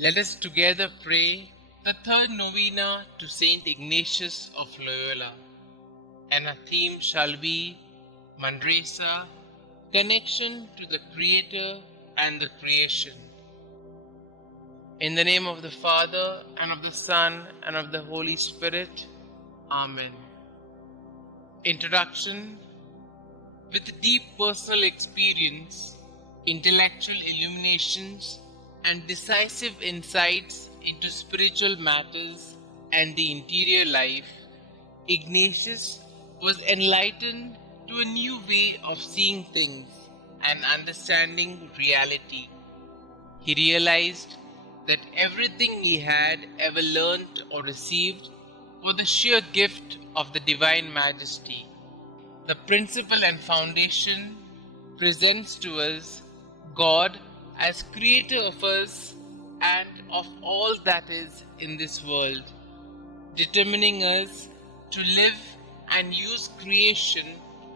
Let us together pray the third novena to St Ignatius of Loyola, and our theme shall be Manresa, connection to the Creator and the creation. In the name of the Father, and of the Son, and of the Holy Spirit. Amen. Introduction. With deep personal experience, intellectual illuminations, and decisive insights into spiritual matters and the interior life, Ignatius was enlightened to a new way of seeing things and understanding reality. He realized that everything he had ever learnt or received was the sheer gift of the Divine Majesty. The principle and foundation presents to us God as creator of us and of all that is in this world, determining us to live and use creation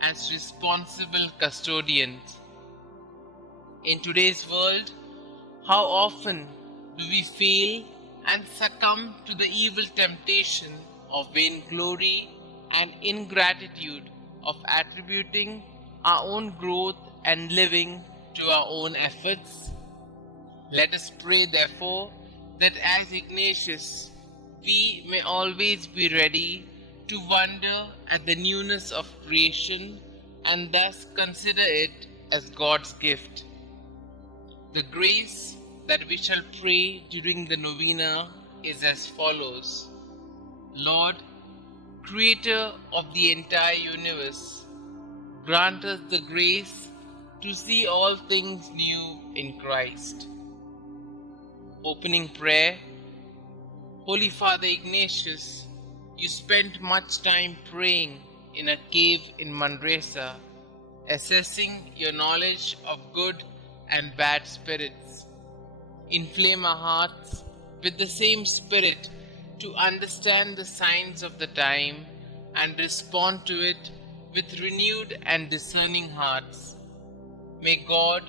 as responsible custodians. In today's world, how often do we fail and succumb to the evil temptation of vainglory and ingratitude of attributing our own growth and living to our own efforts? Let us pray, therefore, that as Ignatius, we may always be ready to wonder at the newness of creation and thus consider it as God's gift. The grace that we shall pray during the novena is as follows. Lord, Creator of the entire universe, grant us the grace to see all things new in Christ. Opening prayer. Holy Father Ignatius, you spent much time praying in a cave in Manresa, assessing your knowledge of good and bad spirits. Inflame our hearts with the same spirit to understand the signs of the time and respond to it with renewed and discerning hearts. May God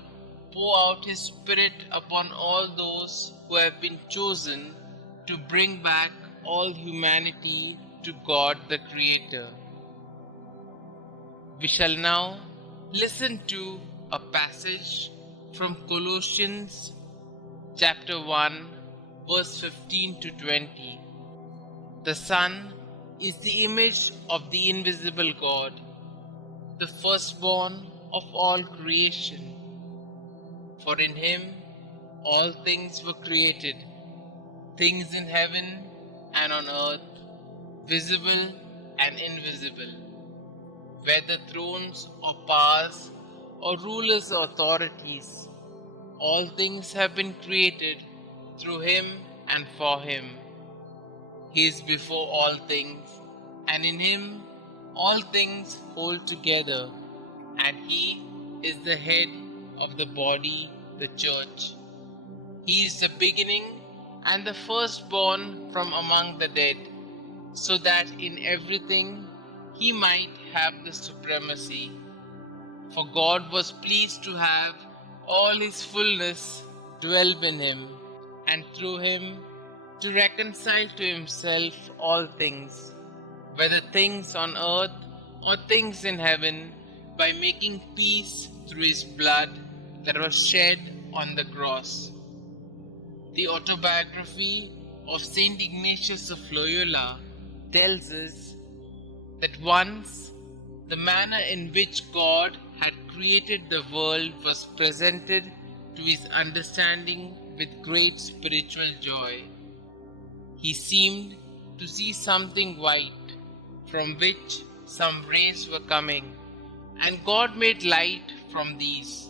pour out His Spirit upon all those who have been chosen to bring back all humanity to God the Creator. We shall now listen to a passage from Colossians chapter 1, verse 15 to 20. The Son is the image of the invisible God, the firstborn of all creation. For in Him all things were created, things in heaven and on earth, visible and invisible, whether thrones or powers or rulers or authorities. All things have been created through Him and for Him. He is before all things, and in Him all things hold together, and He is the head of the body, the Church. He is the beginning and the firstborn from among the dead, so that in everything He might have the supremacy. For God was pleased to have all His fullness dwell in Him, and through Him to reconcile to Himself all things, whether things on earth or things in heaven, by making peace through His blood that was shed on the cross. The autobiography of St Ignatius of Loyola tells us that once the manner in which God had created the world was presented to his understanding with great spiritual joy. He seemed to see something white, from which some rays were coming, and God made light from these.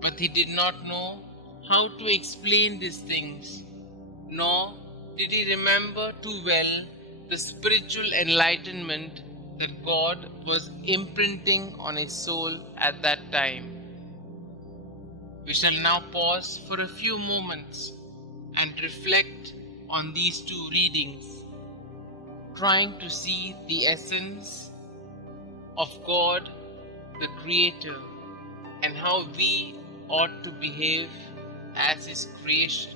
But he did not know how to explain these things, nor did he remember too well the spiritual enlightenment that God was imprinting on his soul at that time. We shall now pause for a few moments and reflect on these two readings, trying to see the essence of God, the Creator, and how we ought to behave as His creation.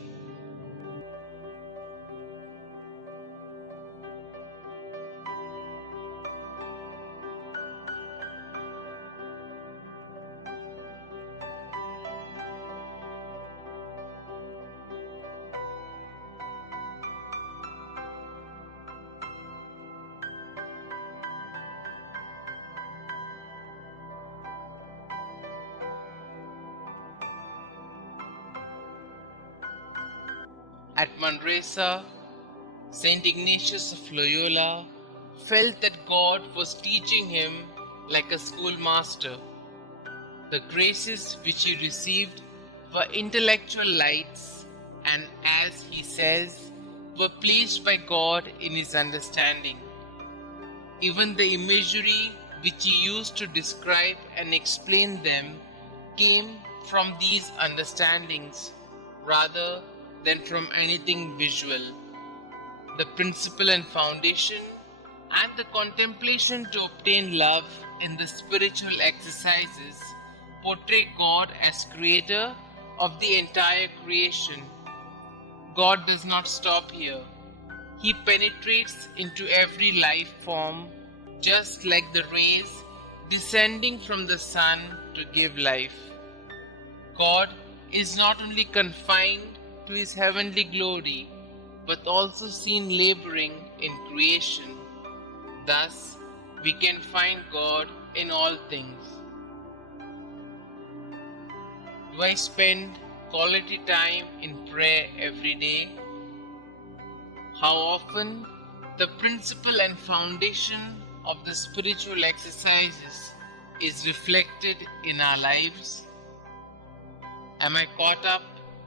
At Manresa, St Ignatius of Loyola felt that God was teaching him like a schoolmaster. The graces which he received were intellectual lights, and as he says, were placed by God in his understanding. Even the imagery which he used to describe and explain them came from these understandings rather than from anything visual. The principle and foundation and the contemplation to obtain love in the spiritual exercises portray God as creator of the entire creation. God does not stop here. He penetrates into every life form, just like the rays descending from the sun to give life. God is not only confined to his heavenly glory, but also seen laboring in creation. Thus, we can find God in all things. Do I spend quality time in prayer every day? How often the principle and foundation of the spiritual exercises is reflected in our lives? Am I caught up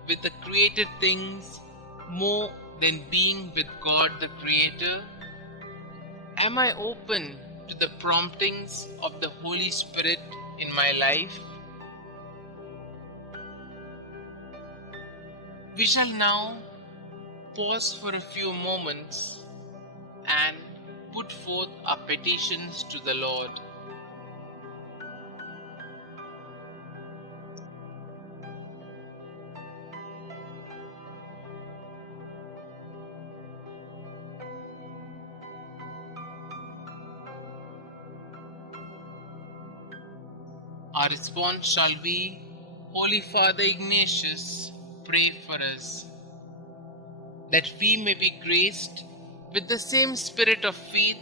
with the created things more than being with God the Creator? Am I open to the promptings of the Holy Spirit in my life? We shall now pause for a few moments and put forth our petitions to the Lord. Our response shall be, Holy Father Ignatius, pray for us, that we may be graced with the same spirit of faith,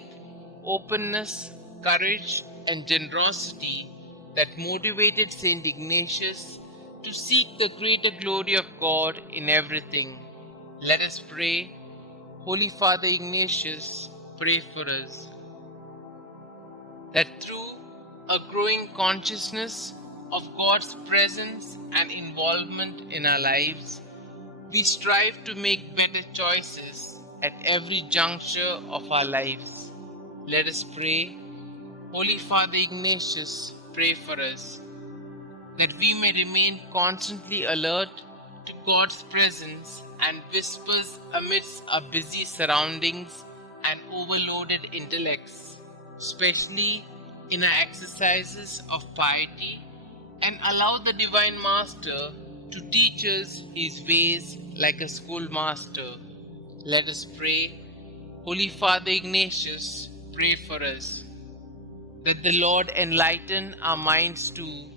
openness, courage, and generosity that motivated St Ignatius to seek the greater glory of God in everything. Let us pray. Holy Father Ignatius, pray for us, that through a growing consciousness of God's presence and involvement in our lives, we strive to make better choices at every juncture of our lives. Let us pray. Holy Father Ignatius, pray for us, that we may remain constantly alert to God's presence and whispers amidst our busy surroundings and overloaded intellects, especially in our exercises of piety, and allow the Divine Master to teach us his ways like a schoolmaster. Let us pray. Holy Father Ignatius, pray for us, that the Lord enlighten our minds too,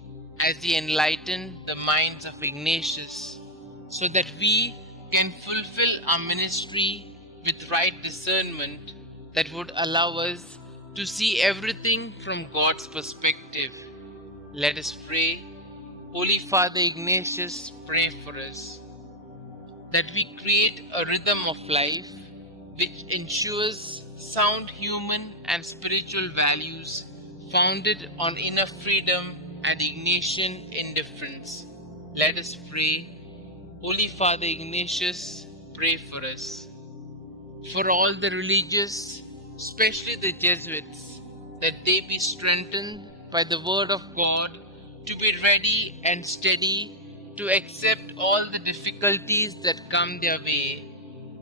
as he enlightened the minds of Ignatius, so that we can fulfill our ministry with right discernment that would allow us to see everything from God's perspective. Let us pray. Holy Father Ignatius, pray for us, that we create a rhythm of life which ensures sound human and spiritual values founded on inner freedom and Ignatian indifference. Let us pray. Holy Father Ignatius, pray for us. For all the religious, especially the Jesuits, that they be strengthened by the word of God to be ready and steady to accept all the difficulties that come their way,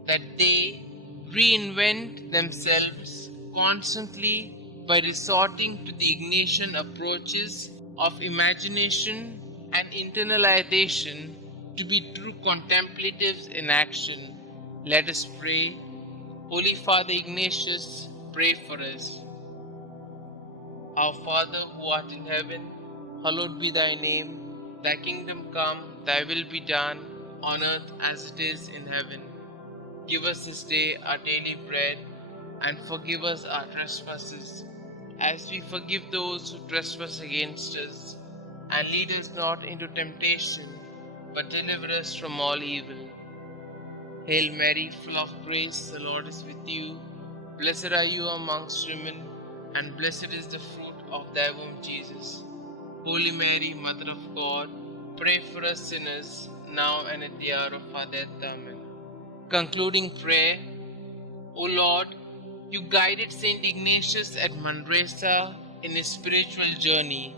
that they reinvent themselves constantly by resorting to the Ignatian approaches of imagination and internalization to be true contemplatives in action. Let us pray. Holy Father Ignatius, pray for us. Our Father who art in heaven, hallowed be thy name. Thy kingdom come, thy will be done, on earth as it is in heaven. Give us this day our daily bread, and forgive us our trespasses, as we forgive those who trespass against us. And lead us not into temptation, but deliver us from all evil. Hail Mary, full of grace, the Lord is with you. Blessed are you amongst women, and blessed is the fruit of thy womb, Jesus. Holy Mary, Mother of God, pray for us sinners, now and at the hour of our death. Amen. Concluding prayer. O Lord, you guided St Ignatius at Manresa in his spiritual journey.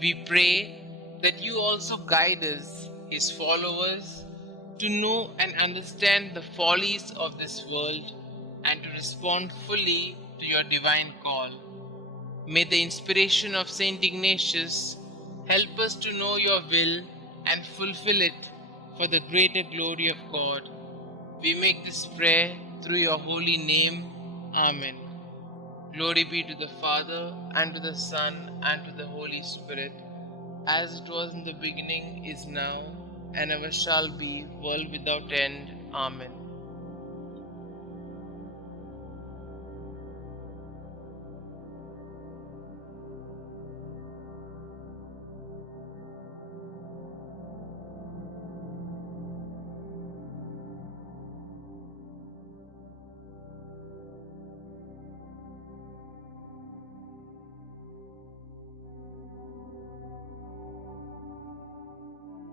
We pray that you also guide us, his followers, to know and understand the follies of this world and to respond fully to your divine call. May the inspiration of St Ignatius help us to know your will and fulfill it for the greater glory of God. We make this prayer through your holy name. Amen. Glory be to the Father, and to the Son, and to the Holy Spirit, as it was in the beginning, is now, and ever shall be, world without end. Amen.